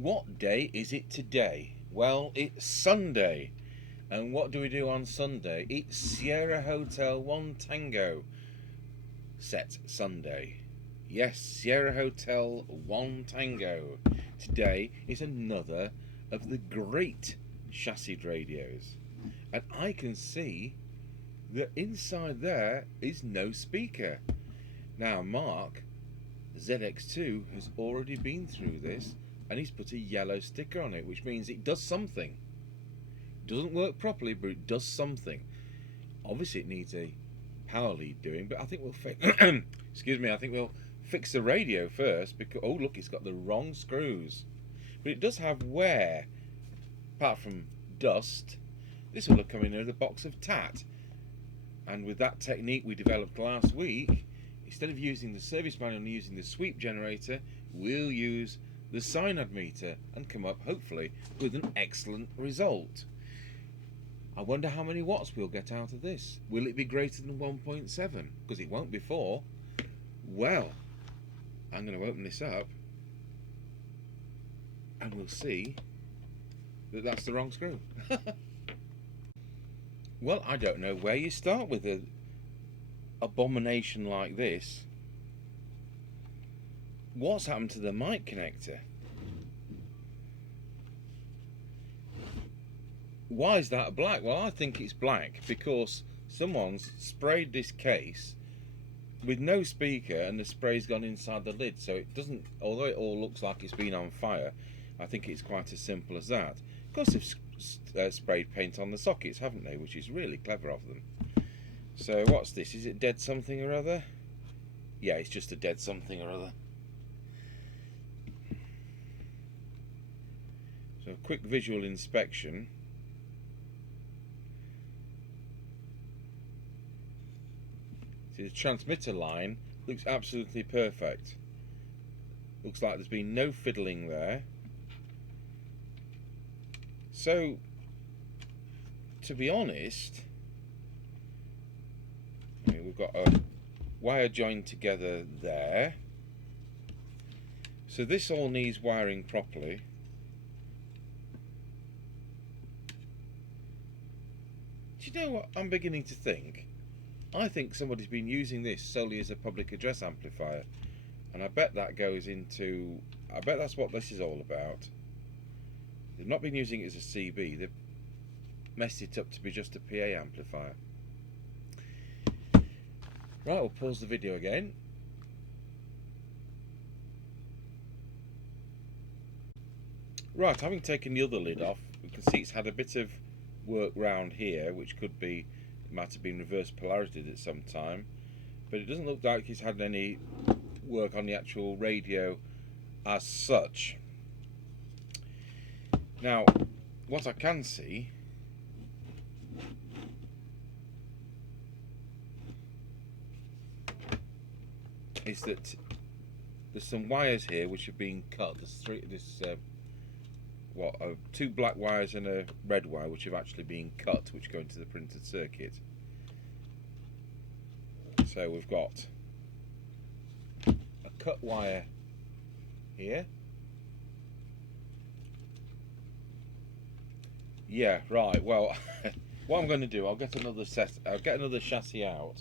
What day is it today? Well, it's Sunday. And what do we do on Sunday? It's Sierra Hotel 1 Tango set Sunday. Yes, Sierra Hotel 1 Tango. Today is another of the great chassis radios. And I can see that inside there is no speaker. Now Mark, ZX2, has already been through this and he's put a yellow sticker on it, which means it does something. It doesn't work properly, but it does something. Obviously it needs a power lead doing, but I think we'll fix excuse me, I think we'll fix the radio first, because oh look, it's got the wrong screws. But it does have wear. Apart from dust, this will have come in with a box of tat. And with that technique we developed last week, instead of using the service manual and using the sweep generator, we'll use the synod meter and come up hopefully with an excellent result. I wonder how many watts we'll get out of this. Will it be greater than 1.7? Because it won't be 4. Well, I'm going to open this up and we'll see that that's the wrong screw. Well, I don't know where you start with an abomination like this. What's happened to the mic connector? Why is that black? Well, I think it's black because someone's sprayed this case with no speaker and the spray's gone inside the lid, so it doesn't, although it all looks like it's been on fire, I think it's quite as simple as that. Of course they've sprayed paint on the sockets, haven't they, which is really clever of them. So what's this? Is it dead something or other? Yeah, it's just a dead something or other. So a quick visual inspection. See, the transmitter line looks absolutely perfect. Looks like there's been no fiddling there. So, to be honest, we've got a wire joined together there. So this all needs wiring properly. Do you know what I'm beginning to think? I think somebody's been using this solely as a public address amplifier, and I bet that goes into, I bet that's what this is all about. They've not been using it as a CB, they've messed it up to be just a PA amplifier. Right, we'll pause the video again. Right, having taken the other lid off, we can see it's had a bit of work round here, which could be, it might have been reverse polarity at some time, but it doesn't look like it's had any work on the actual radio as such. Now, what I can see is that there's some wires here which are being cut. There's two black wires and a red wire which have actually been cut, which go into the printed circuit. So we've got a cut wire here. Yeah, right. Well, what I'm going to do, I'll get another chassis out.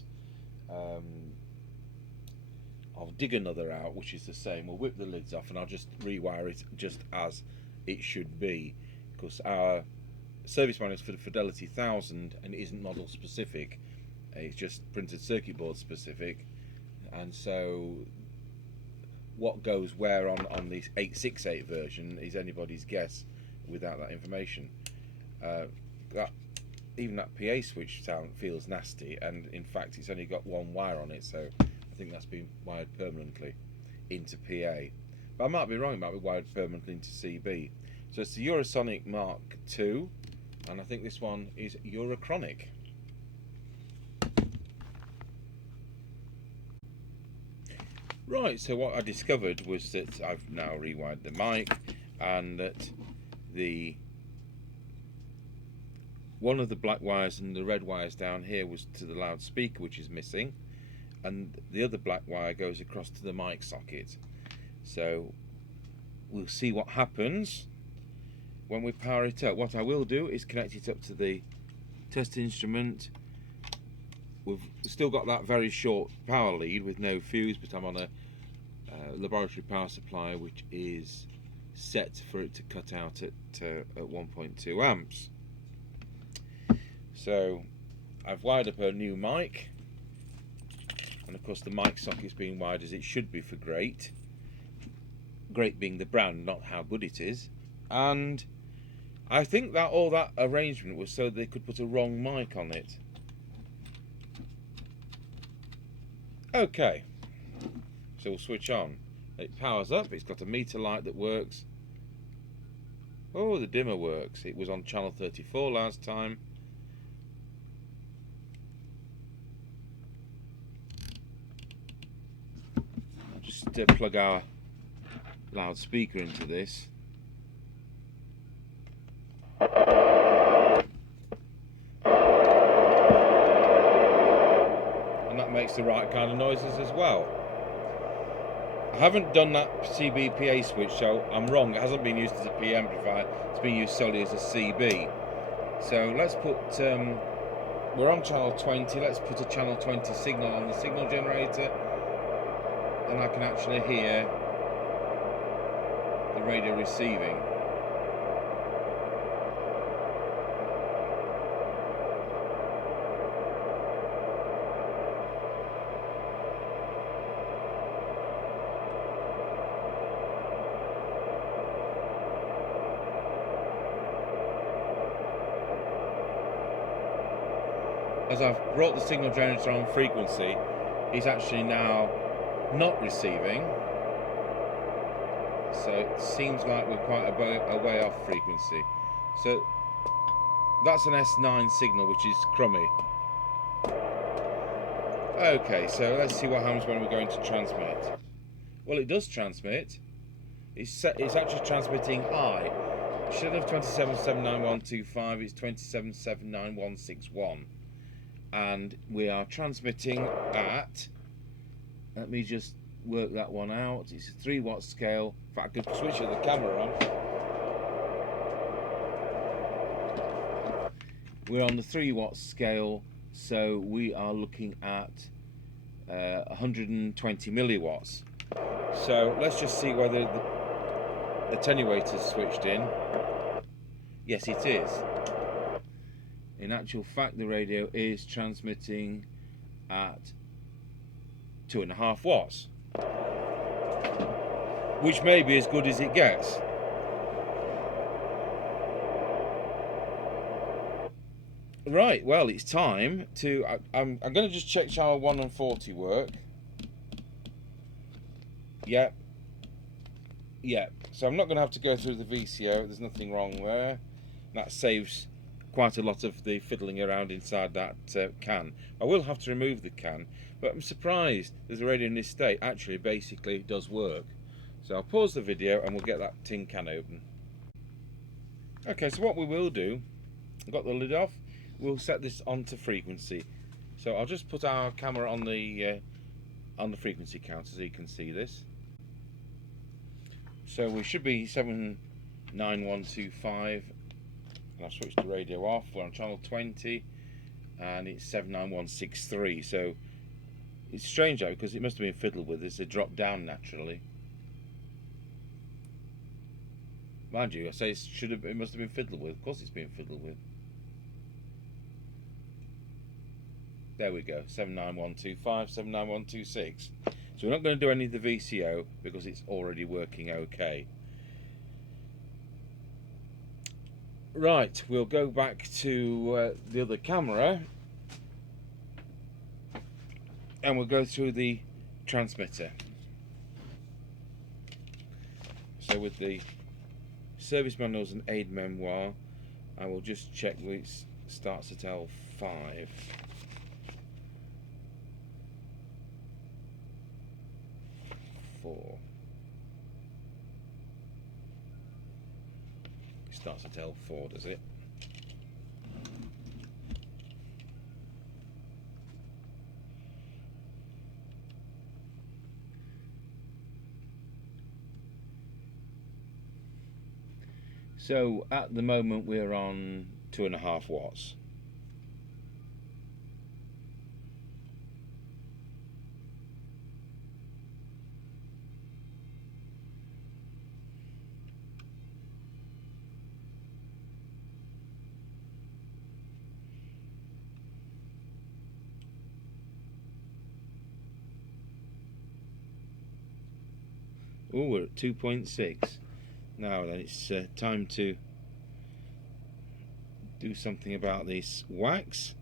I'll dig another out, which is the same. We'll whip the lids off, and I'll just rewire it just as it should be, because our service manual is for the Fidelity 1000, and it isn't model specific. It's just printed circuit board specific, and so what goes where on the 868 version is anybody's guess without that information. Even that PA switch sound feels nasty, and in fact it's only got one wire on it, so I think that's been wired permanently into PA. But I might be wrong, it might be wired permanently into CB. So it's the Eurosonic Mark II, and I think this one is Eurochronic. Right, so what I discovered was that I've now rewired the mic, and that one of the black wires and the red wires down here was to the loudspeaker, which is missing, and the other black wire goes across to the mic socket. So we'll see what happens when we power it up. What I will do is connect it up to the test instrument. We've still got that very short power lead with no fuse, but I'm on a laboratory power supply which is set for it to cut out at 1.2 amps. So I've wired up a new mic, and of course the mic socket's being wired as it should be for Great. Great being the brand, not how good it is. And I think that all that arrangement was so they could put a wrong mic on it. Okay, so we'll switch on. It powers up, it's got a meter light that works. Oh, the dimmer works. It was on channel 34 last time. I'll just plug our loudspeaker into this. And that makes the right kind of noises as well. I haven't done that CB PA switch, so I'm wrong. It hasn't been used as a PA amplifier. It's been used solely as a CB. So let's put, we're on channel 20. Let's put a channel 20 signal on the signal generator. And I can actually hear the radio receiving. As I've brought the signal generator on frequency, it's actually now not receiving. So it seems like we're quite a way off frequency. So that's an S9 signal, which is crummy. Okay, so let's see what happens when we're going to transmit. Well, it does transmit. It's actually transmitting high. Instead of 27.79125, it's 27.79161. And we are transmitting at, let me just work that one out, it's a 3-watt scale. In fact, I could switch the camera on. We're on the 3-watt scale, so we are looking at 120 milliwatts. So let's just see whether the attenuator's switched in. Yes, it is. In actual fact, the radio is transmitting at 2.5 watts, which may be as good as it gets. Right, well, it's time to, I'm going to just check channel 1 and 40 work. Yep. Yep. So I'm not going to have to go through the VCO, there's nothing wrong there. That saves quite a lot of the fiddling around inside that can. I will have to remove the can, but I'm surprised that the radio in this state actually basically does work. So I'll pause the video and we'll get that tin can open. Okay, so what we will do, I've got the lid off, we'll set this onto frequency. So I'll just put our camera on the frequency counter so you can see this. So we should be 79125. And I've switched the radio off. We're on channel 20 and it's 79163. So it's strange though, because it must have been fiddled with as it dropped down naturally. Mind you, I say it must have been fiddled with. Of course it's been fiddled with. There we go, 79125, 79126. So we're not going to do any of the VCO because it's already working okay. Right, we'll go back to the other camera and we'll go through the transmitter. So with the service manuals and aid memoir, I will just check which starts at L5. Starts at L4, does it? So at the moment we're on 2.5 watts. Oh, we're at 2.6. Now then, it's time to do something about this wax.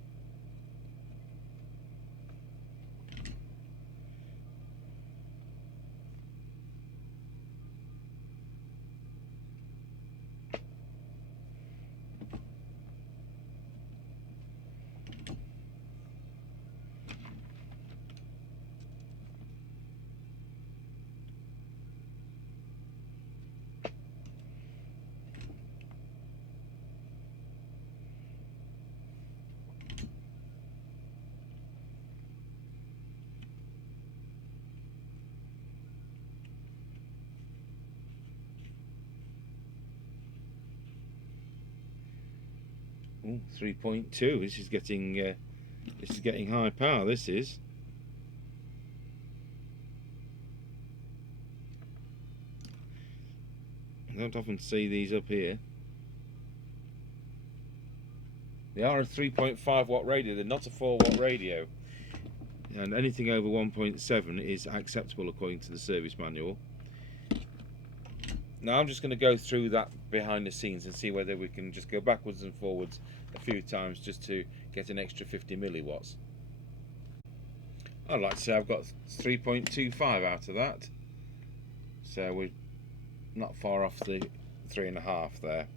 Ooh, 3.2. This is getting high power. This is. I don't often see these up here. They are a 3.5 watt radio. They're not a 4 watt radio. And anything over 1.7 is acceptable according to the service manual. Now I'm just going to go through that behind the scenes and see whether we can just go backwards and forwards a few times just to get an extra 50 milliwatts. I'd like to say I've got 3.25 out of that. So we're not far off the 3.5 there.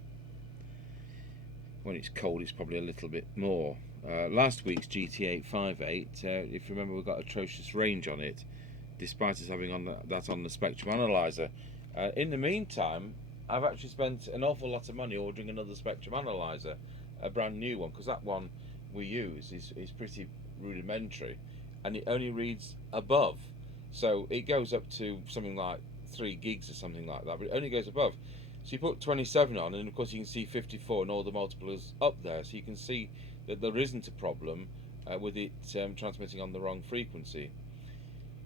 When it's cold it's probably a little bit more. Last week's GT868, if you remember, we got atrocious range on it, despite us having that on the spectrum analyzer. In the meantime, I've actually spent an awful lot of money ordering another spectrum analyzer, a brand new one, because that one we use is pretty rudimentary, and it only reads above. So it goes up to something like 3 gigs or something like that, but it only goes above. So you put 27 on, and of course you can see 54 and all the multiplers up there, so you can see that there isn't a problem with it transmitting on the wrong frequency.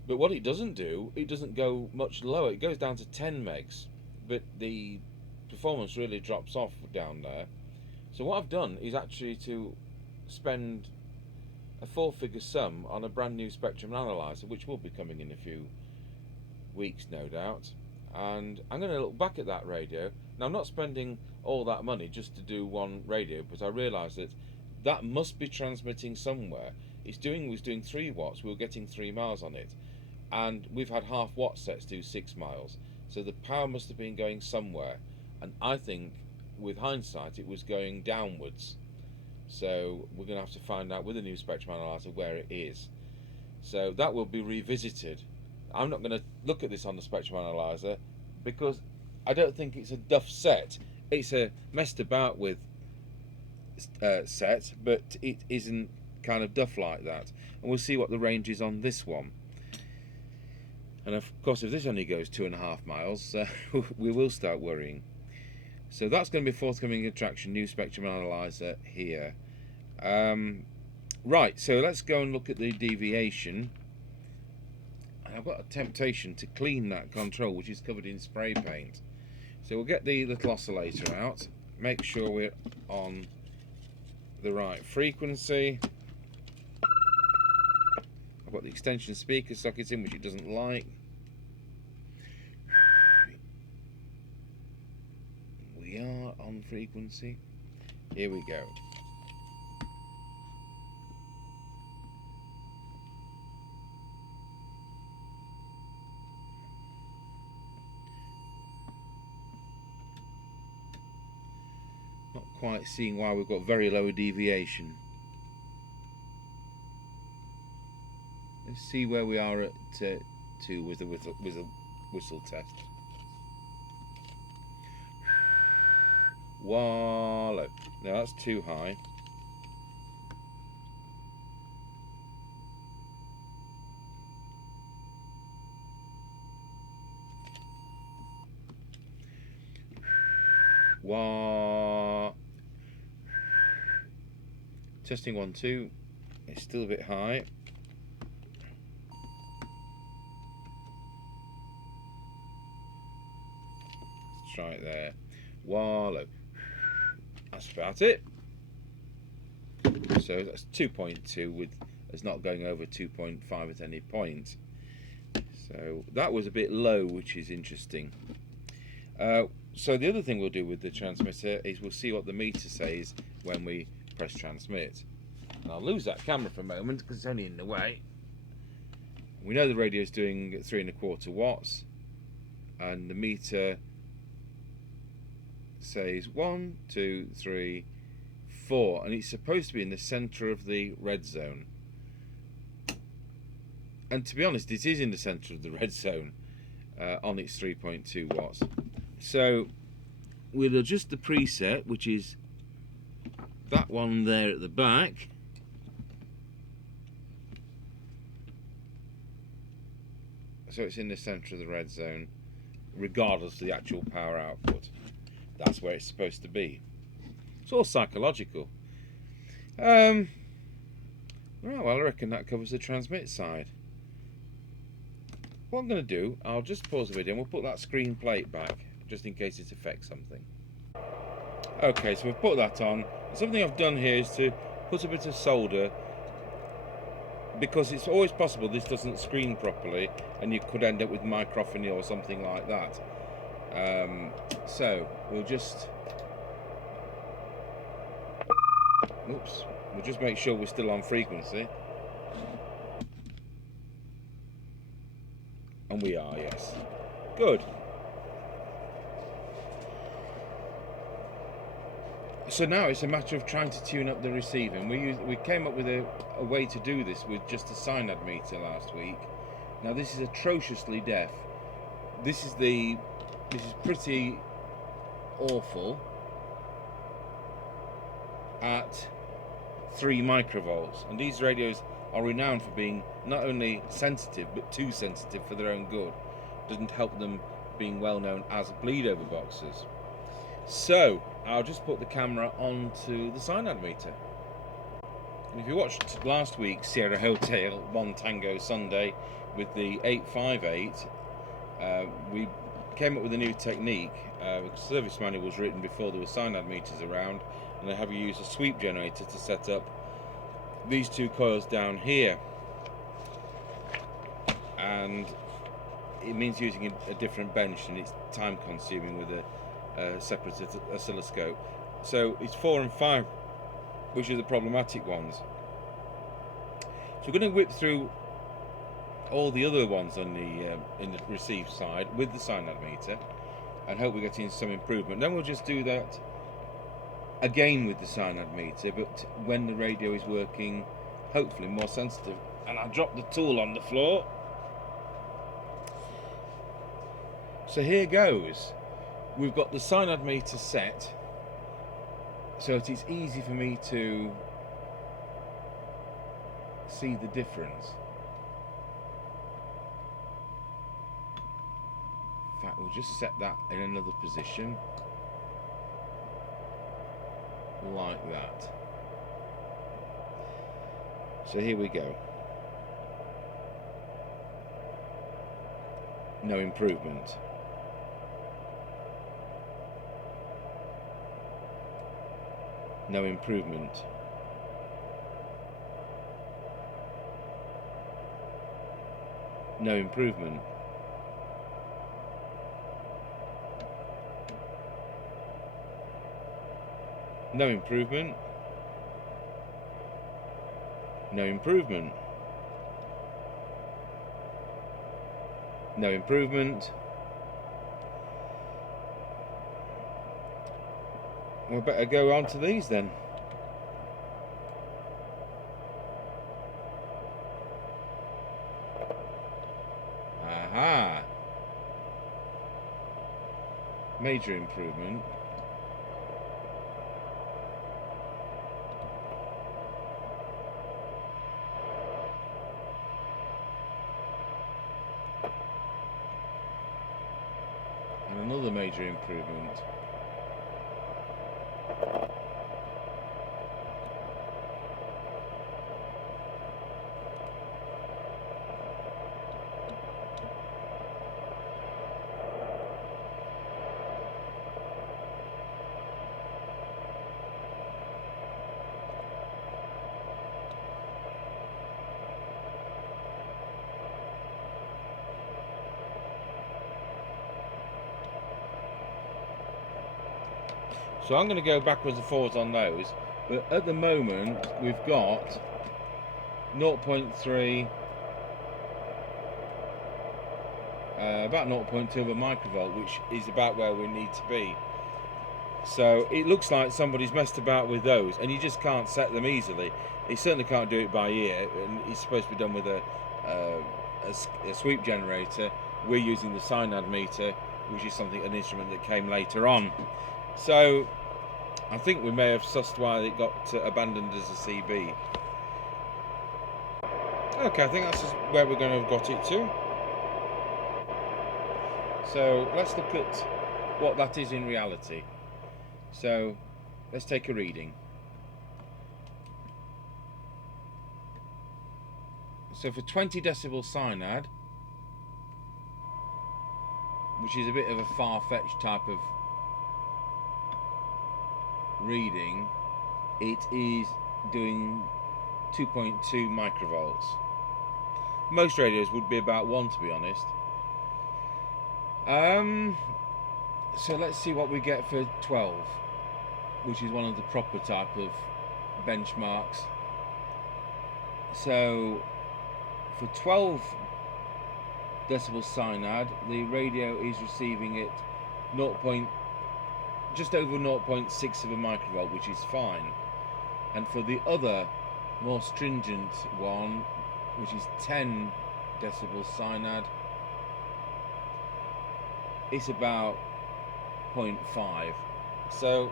But what it doesn't do, it doesn't go much lower. It goes down to 10 megs, but the performance really drops off down there. So what I've done is actually to spend a 4-figure sum on a brand new spectrum analyzer, which will be coming in a few weeks, no doubt. And I'm going to look back at that radio. Now, I'm not spending all that money just to do one radio, but I realise that that must be transmitting somewhere. It was doing 3 watts. We were getting 3 miles on it, and we've had half watt sets do 6 miles. So the power must have been going somewhere, and I think, with hindsight, it was going downwards. So we're going to have to find out with a new spectrum analyzer where it is. So that will be revisited. I'm not going to look at this on the spectrum analyzer because I don't think it's a duff set. It's a messed about with set, but it isn't kind of duff like that. And we'll see what the range is on this one. And of course, if this only goes 2.5 miles, we will start worrying. So that's going to be a forthcoming attraction, new spectrum analyzer here. Right, so let's go and look at the deviation. And I've got a temptation to clean that control, which is covered in spray paint. So we'll get the little oscillator out, make sure we're on the right frequency. I've got the extension speaker socket in, which it doesn't like. We are on frequency. Here we go. Not quite seeing why we've got very low deviation. Let's see where we are at 2 with the whistle test. Wallow. No, that's too high. Wah. Testing 1 2. It's still a bit high. Let's try it there. Wah low. That's about it. So that's 2.2 with it's not going over 2.5 at any point. So that was a bit low, which is interesting. So the other thing we'll do with the transmitter is we'll see what the meter says when we press transmit. And I'll lose that camera for a moment because it's only in the way. We know the radio is doing 3¼ watts, and the meter says 1 2 3 4, and it's supposed to be in the center of the red zone. And to be honest, it is in the center of the red zone on its 3.2 watts. So we'll adjust the preset, which is that one there at the back. So it's in the center of the red zone, regardless of the actual power output. That's where it's supposed to be. It's all psychological. Right, well, I reckon that covers the transmit side. What I'm going to do, I'll just pause the video and we'll put that screen plate back, just in case it affects something. Okay, so we've put that on. Something I've done here is to put a bit of solder, because it's always possible this doesn't screen properly and you could end up with microphony or something like that. So we'll just make sure we're still on frequency. And we are, yes. Good. So now it's a matter of trying to tune up the receiving. We came up with a way to do this with just a Synad meter last week. Now this is atrociously deaf. This is pretty awful at 3 microvolts, and these radios are renowned for being not only sensitive but too sensitive for their own good. Doesn't help them being well known as bleed over boxes. So I'll just put the camera onto the Synad meter. And if you watched last week's Sierra Hotel 1 Tango Sunday with the 858, we came up with a new technique. The service manual was written before there were Synad meters around, and they have you use a sweep generator to set up these 2 coils down here. And it means using a different bench, and it's time consuming with a separate oscilloscope. So it's 4 and 5 which are the problematic ones. So we're going to whip through all the other ones on the in the receive side with the Synad meter and hope we're getting some improvement. Then we'll just do that again with the Synad meter, but when the radio is working hopefully more sensitive. And I dropped the tool on the floor. So here goes. We've got the Synad meter set so that it's easy for me to see the difference. In fact, we'll just set that in another position like that. So here we go. No improvement. No improvement. No improvement. No improvement. No improvement. No improvement. We better go on to these then. Aha! Major improvement. And another major improvement. So I'm going to go backwards and forwards on those, but at the moment we've got 0.3, about 0.2 of a microvolt, which is about where we need to be. So it looks like somebody's messed about with those, and you just can't set them easily. You certainly can't do it by ear, and it's supposed to be done with a sweep generator. We're using the cyanide meter, which is an instrument that came later on. So I think we may have sussed why it got abandoned as a CB. Okay, I think that's where we're going to have got it to. So let's look at what that is in reality. So let's take a reading. So for 20 decibel cyanide, which is a bit of a far-fetched type of reading, it is doing 2.2 microvolts. Most radios would be about 1, to be honest. So let's see what we get for 12, which is one of the proper type of benchmarks. So for 12 decibel cyanide, the radio is receiving it just over 0.6 of a microvolt, which is fine. And for the other more stringent one, which is 10 decibel cyanide, it's about 0.5. So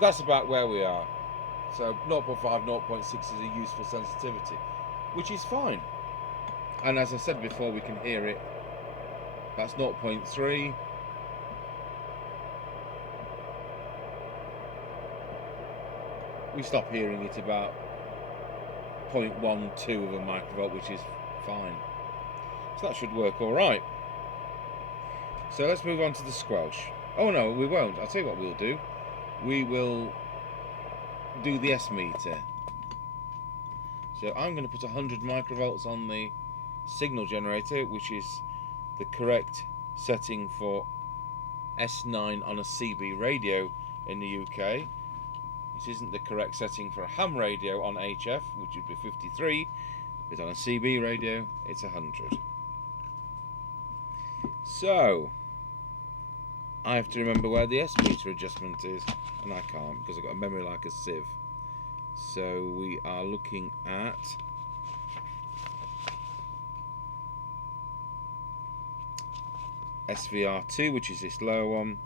that's about where we are. So 0.5, 0.6 is a useful sensitivity, which is fine. And as I said before, we can hear it. That's 0.3. We stop hearing it about 0.12 of a microvolt, which is fine. So that should work all right. So let's move on to the squelch. Oh no, we won't. I'll tell you what we'll do. We will do the S meter. So I'm going to put 100 microvolts on the signal generator, which is the correct setting for S9 on a CB radio in the UK. It isn't the correct setting for a ham radio on HF, which would be 53, but on a CB radio it's 100. So I have to remember where the S meter adjustment is, and I can't because I've got a memory like a sieve. So we are looking at SVR2, which is this lower one,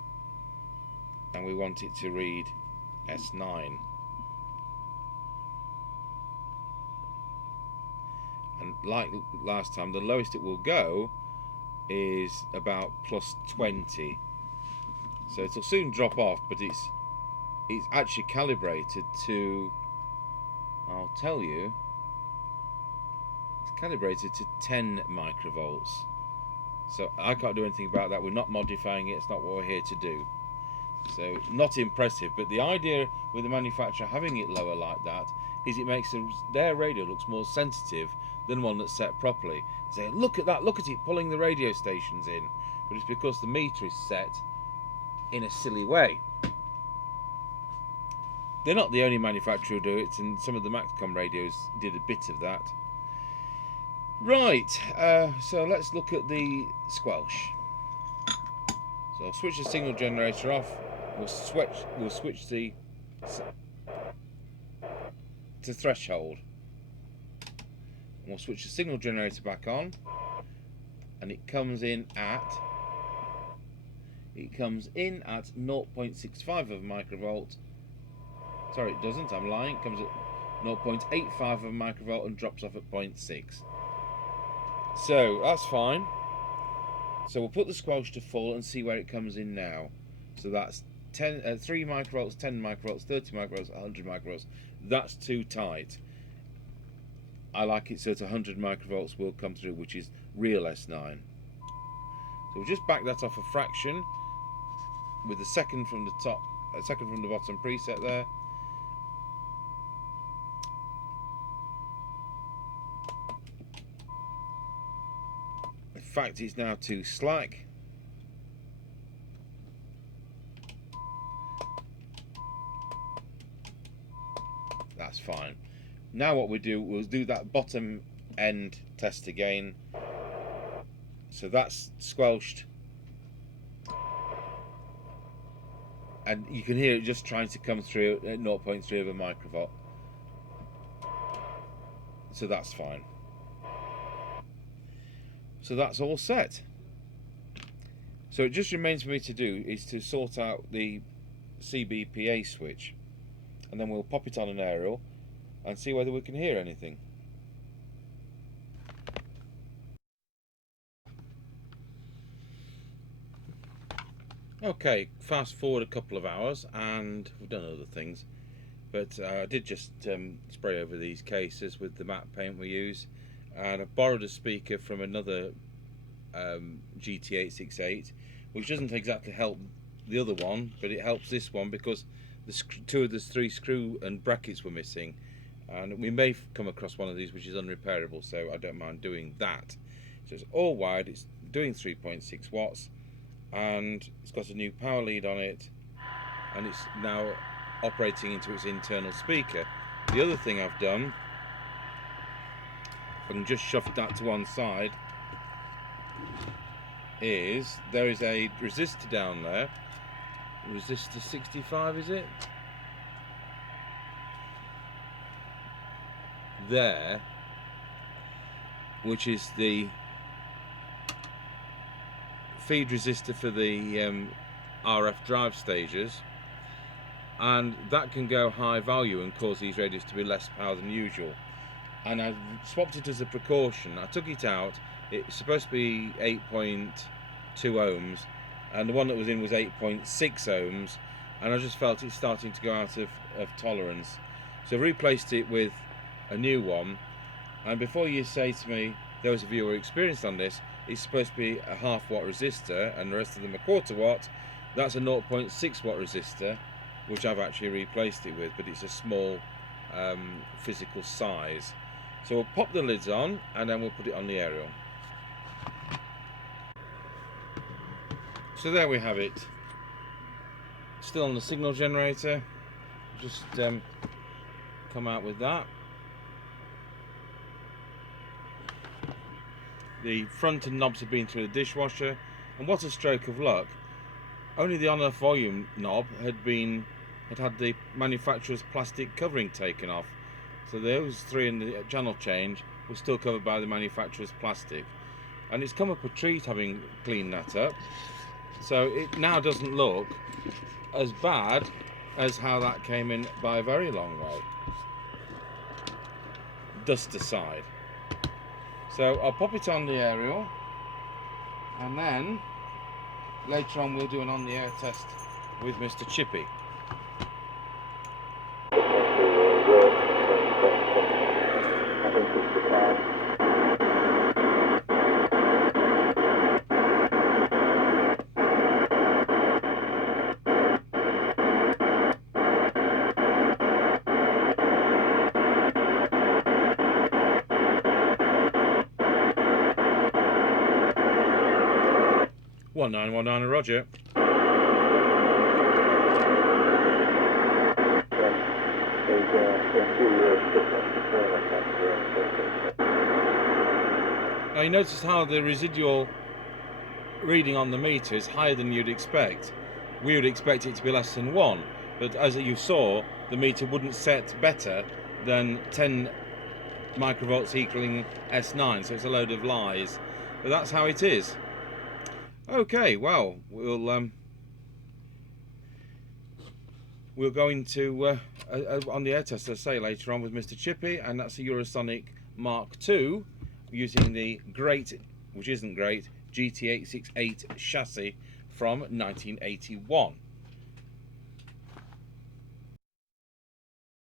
and we want it to read S9. And like last time, the lowest it will go is about plus 20. So it'll soon drop off, but it's actually calibrated to, I'll tell you, it's calibrated to 10 microvolts. So I can't do anything about that. We're not modifying it. It's not what we're here to do. So not impressive, but the idea with the manufacturer having it lower like that is it makes their radio looks more sensitive than one that's set properly. Say, look at that, look at it pulling the radio stations in. But it's because the meter is set in a silly way. They're not the only manufacturer who do it, and some of the MkII radios did a bit of that. Right, so let's look at the squelch. So I'll switch the signal generator off. We'll switch to threshold. And we'll switch the signal generator back on, and it comes in at 0.65 of a microvolt. Sorry, it doesn't. I'm lying. It comes at 0.85 of a microvolt and drops off at 0.6. So that's fine. So we'll put the squelch to full and see where it comes in now. So that's 3 microvolts, 10 microvolts, 30 microvolts, 100 microvolts. That's too tight. I like it so it's 100 microvolts will come through, which is real S9. So we'll just back that off a fraction with the second from the top, second from the bottom preset there. In fact, it's now too slack. That's fine. Now what we'll do that bottom end test again. So that's squelched, and you can hear it just trying to come through at 0.3 of a microvolt. So that's fine. So that's all set. So it just remains for me to do is to sort out the CBPA switch, and then we'll pop it on an aerial and see whether we can hear anything. Okay, fast forward a couple of hours and we've done other things, but I did just spray over these cases with the matte paint we use, and I borrowed a speaker from another GT868, which doesn't exactly help the other one, but it helps this one because two of the 3 screw and brackets were missing, and we may come across one of these which is unrepairable, so I don't mind doing that. So it's all wired, it's doing 3.6 watts, and it's got a new power lead on it, and it's now operating into its internal speaker. The other thing I've done, if I can just shove that to one side, is there is a resistor down there, resistor 65 is it? There, which is the feed resistor for the RF drive stages, and that can go high value and cause these radios to be less power than usual, and I swapped it as a precaution. I took it out, it's supposed to be 8.2 ohms, and the one that was in was 8.6 ohms, and I just felt it's starting to go out of tolerance, so I replaced it with a new one. And before you say to me, those of you who are experienced on this, it's supposed to be a ½ watt resistor and the rest of them a ¼ watt, that's a 0.6 watt resistor, which I've actually replaced it with, but it's a small physical size. So we'll pop the lids on and then we'll put it on the aerial. So there we have it, still on the signal generator. Just come out with that. The front and knobs have been through the dishwasher, and what a stroke of luck, only the on-off volume knob had had the manufacturer's plastic covering taken off, so those 3 in the channel change were still covered by the manufacturer's plastic, and it's come up a treat having cleaned that up, so it now doesn't look as bad as how that came in by a very long way. Dust aside. So I'll pop it on the aerial, and then later on we'll do an on-the-air test with Mr. Chippy. One 919 Roger. Now you notice how the residual reading on the meter is higher than you'd expect. We would expect it to be less than 1, but as you saw, the meter wouldn't set better than 10 microvolts equaling S9, so it's a load of lies, but that's how it is. Okay, well, we'll go into on the air test, as I say, later on with Mr. Chippy, and that's a Eurosonic Mark II using the great, which isn't great, GT868 chassis from 1981.